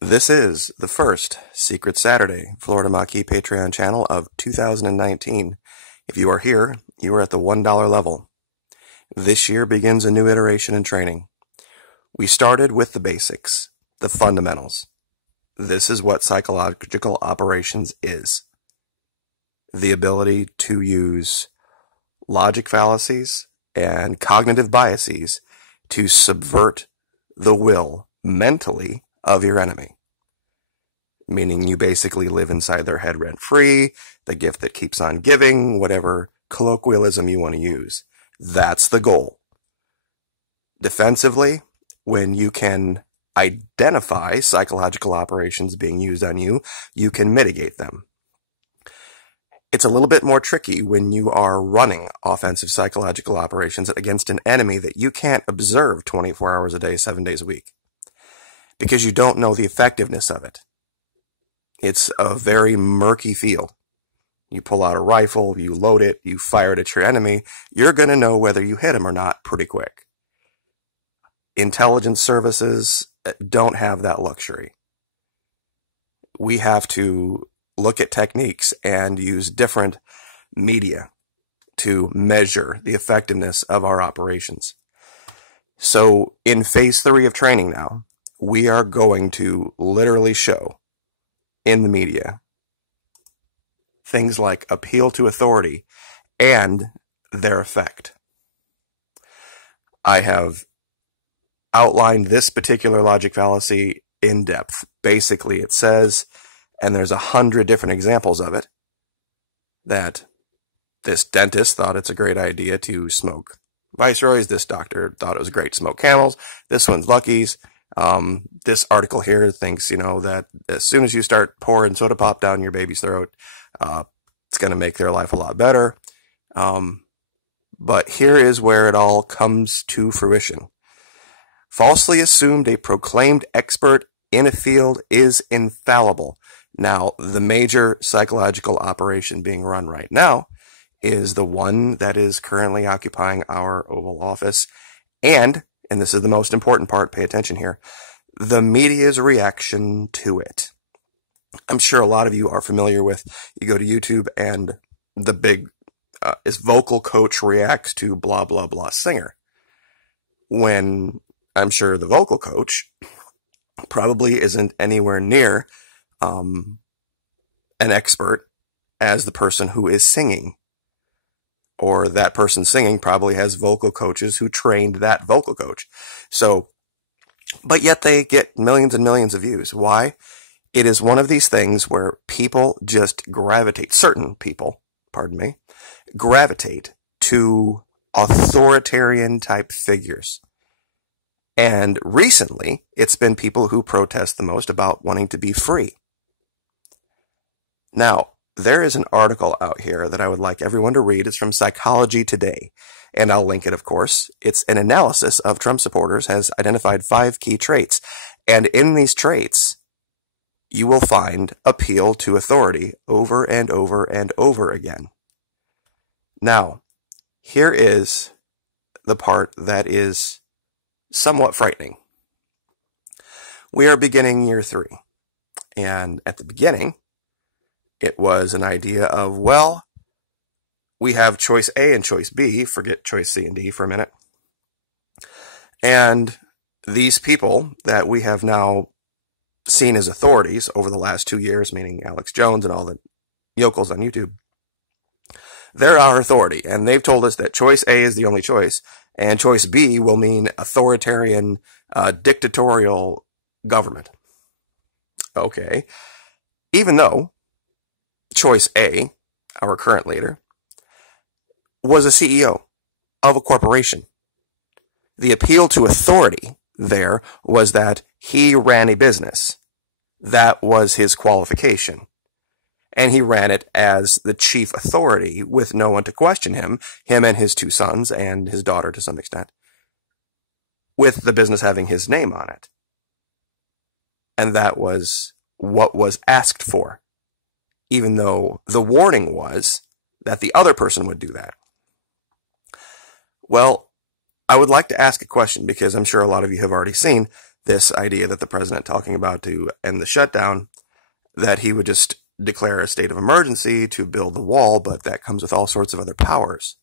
This is the first Secret Saturday Florida Maquis Patreon channel of 2019. If you are here, you are at the $1 level. This year begins a new iteration in training. We started with the basics, the fundamentals. This is what psychological operations is. The ability to use logic fallacies and cognitive biases to subvert the will mentally of your enemy. Meaning you basically live inside their head rent-free, the gift that keeps on giving, whatever colloquialism you want to use. That's the goal. Defensively, when you can identify psychological operations being used on you, you can mitigate them. It's a little bit more tricky when you are running offensive psychological operations against an enemy that you can't observe 24 hours a day, 7 days a week, because you don't know the effectiveness of it. It's a very murky field. You pull out a rifle, you load it, you fire it at your enemy, you're going to know whether you hit him or not pretty quick. Intelligence services don't have that luxury. We have to look at techniques and use different media to measure the effectiveness of our operations. So in phase 3 of training now, we are going to literally show in the media things like appeal to authority and their effect. I have outlined this particular logic fallacy in depth. Basically, it says, and there's 100 different examples of it, that this dentist thought it's a great idea to smoke Viceroys. This doctor thought it was great to smoke Camels. This one's Lucky's. This article here thinks, that as soon as you start pouring soda pop down your baby's throat, it's going to make their life a lot better. But here is where it all comes to fruition. Falsely assumed a proclaimed expert in a field is infallible. Now, the major psychological operation being run right now is the one that is currently occupying our Oval Office. And this is the most important part, pay attention here, the media's reaction to it. I'm sure a lot of you are familiar with, you go to YouTube and the big is vocal coach reacts to blah, blah, blah singer. When I'm sure the vocal coach probably isn't anywhere near an expert as the person who is singing. Or that person singing probably has vocal coaches who trained that vocal coach. So, but yet they get millions and millions of views. Why? It is one of these things where people just gravitate, certain people, gravitate to authoritarian type figures. And recently, it's been people who protest the most about wanting to be free. Now, there is an article out here that I would like everyone to read. It's from Psychology Today, and I'll link it, of course. It's an analysis of Trump supporters has identified 5 key traits, and in these traits, you will find appeal to authority over and over and over again. Now, here is the part that is somewhat frightening. We are beginning year 3, and at the beginning, it was an idea of, well, we have choice A and choice B, forget choice C and D for a minute. And these people that we have now seen as authorities over the last 2 years, meaning Alex Jones and all the yokels on YouTube, they're our authority. And they've told us that choice A is the only choice, and choice B will mean authoritarian, dictatorial government. Okay. Even though choice A, our current leader, was a CEO of a corporation. The appeal to authority there was that he ran a business. That was his qualification. And he ran it as the chief authority with no one to question him and his 2 sons and his daughter to some extent, with the business having his name on it. And that was what was asked for, even though the warning was that the other person would do that. Well, I would like to ask a question, because I'm sure a lot of you have already seen this idea that the president talking about to end the shutdown, that he would just declare a state of emergency to build the wall, but that comes with all sorts of other powers.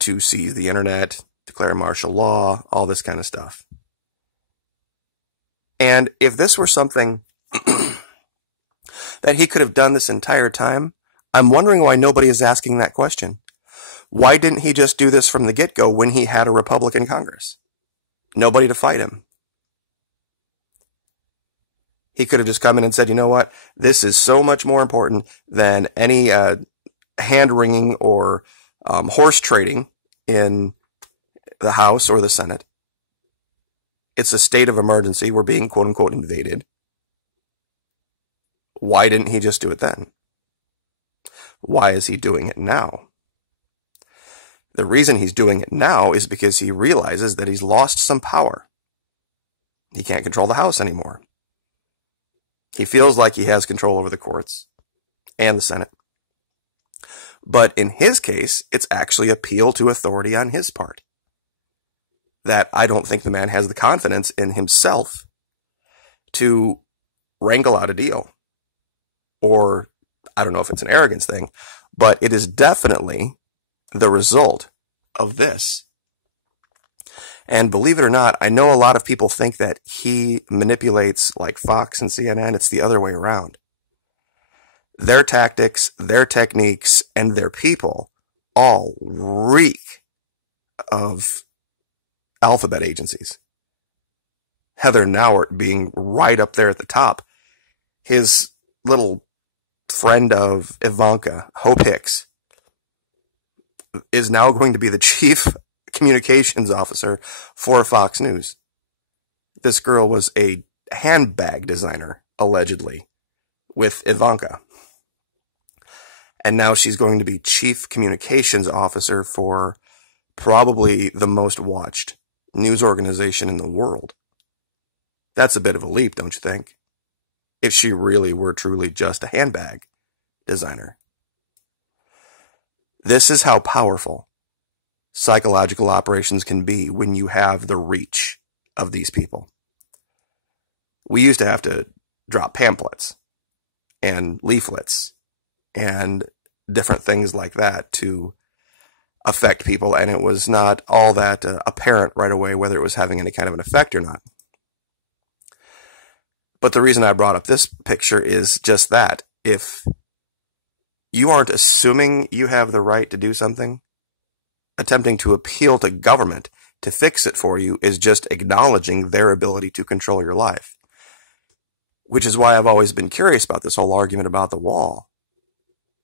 To seize the internet, declare martial law, all this kind of stuff. And if this were something that he could have done this entire time, I'm wondering why nobody is asking that question. Why didn't he just do this from the get-go when he had a Republican Congress? Nobody to fight him. He could have just come in and said, you know what, this is so much more important than any hand-wringing or horse trading in the House or the Senate. It's a state of emergency. We're being quote-unquote invaded. Why didn't he just do it then? Why is he doing it now? The reason he's doing it now is because he realizes that he's lost some power. He can't control the House anymore. He feels like he has control over the courts and the Senate. But in his case, it's actually appeal to authority on his part. That I don't think the man has the confidence in himself to wrangle out a deal. Or, I don't know if it's an arrogance thing, but it is definitely the result of this. And believe it or not, I know a lot of people think that he manipulates like Fox and CNN. It's the other way around. Their tactics, their techniques, and their people all reek of alphabet agencies. Heather Nauert being right up there at the top. His little friend of Ivanka, Hope Hicks, is now going to be the chief communications officer for Fox News. This girl was a handbag designer, allegedly, with Ivanka. And now she's going to be chief communications officer for probably the most watched news organization in the world. That's a bit of a leap, don't you think? If she really were truly just a handbag designer. This is how powerful psychological operations can be when you have the reach of these people. We used to have to drop pamphlets and leaflets and different things like that to affect people, and it was not all that apparent right away whether it was having any kind of an effect or not. But the reason I brought up this picture is just that. If you aren't assuming you have the right to do something, attempting to appeal to government to fix it for you is just acknowledging their ability to control your life. Which is why I've always been curious about this whole argument about the wall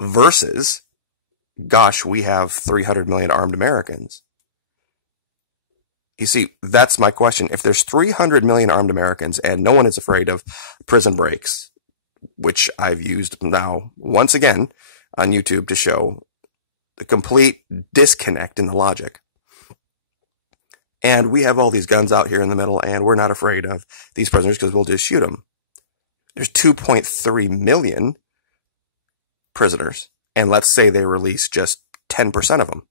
versus, gosh, we have 300 million armed Americans. You see, that's my question. If there's 300 million armed Americans and no one is afraid of prison breaks, which I've used now once again on YouTube to show the complete disconnect in the logic. And we have all these guns out here in the middle and we're not afraid of these prisoners because we'll just shoot them. There's 2.3 million prisoners, and let's say they release just 10% of them.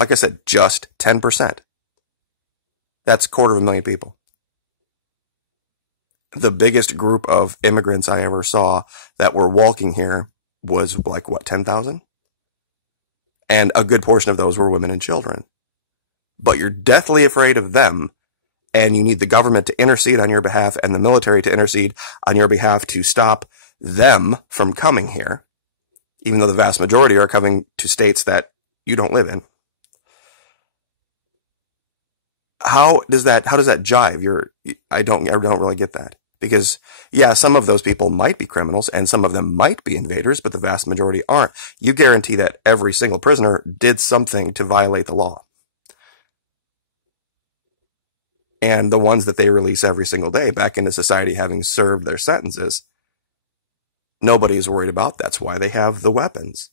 Like I said, just 10%. That's 250,000 people. The biggest group of immigrants I ever saw that were walking here was like, what, 10,000? And a good portion of those were women and children. But you're deathly afraid of them, and you need the government to intercede on your behalf and the military to intercede on your behalf to stop them from coming here, even though the vast majority are coming to states that you don't live in. How does that jive? I don't really get that. Because, yeah, some of those people might be criminals and some of them might be invaders, but the vast majority aren't. You guarantee that every single prisoner did something to violate the law. And the ones that they release every single day back into society having served their sentences, nobody is worried about. That's why they have the weapons,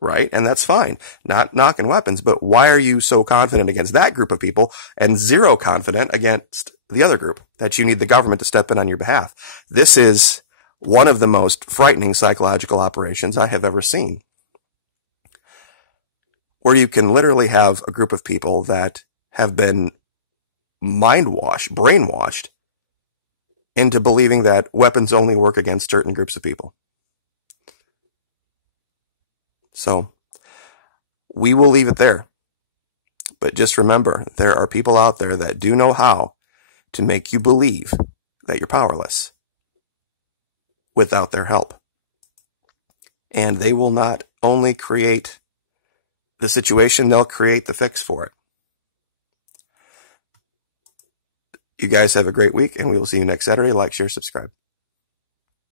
right? And that's fine. Not knocking weapons, but why are you so confident against that group of people and zero confident against the other group that you need the government to step in on your behalf? This is one of the most frightening psychological operations I have ever seen, where you can literally have a group of people that have been brainwashed into believing that weapons only work against certain groups of people. So we will leave it there. But just remember, there are people out there that do know how to make you believe that you're powerless without their help. And they will not only create the situation, they'll create the fix for it. You guys have a great week, and we will see you next Saturday. Like, share, subscribe.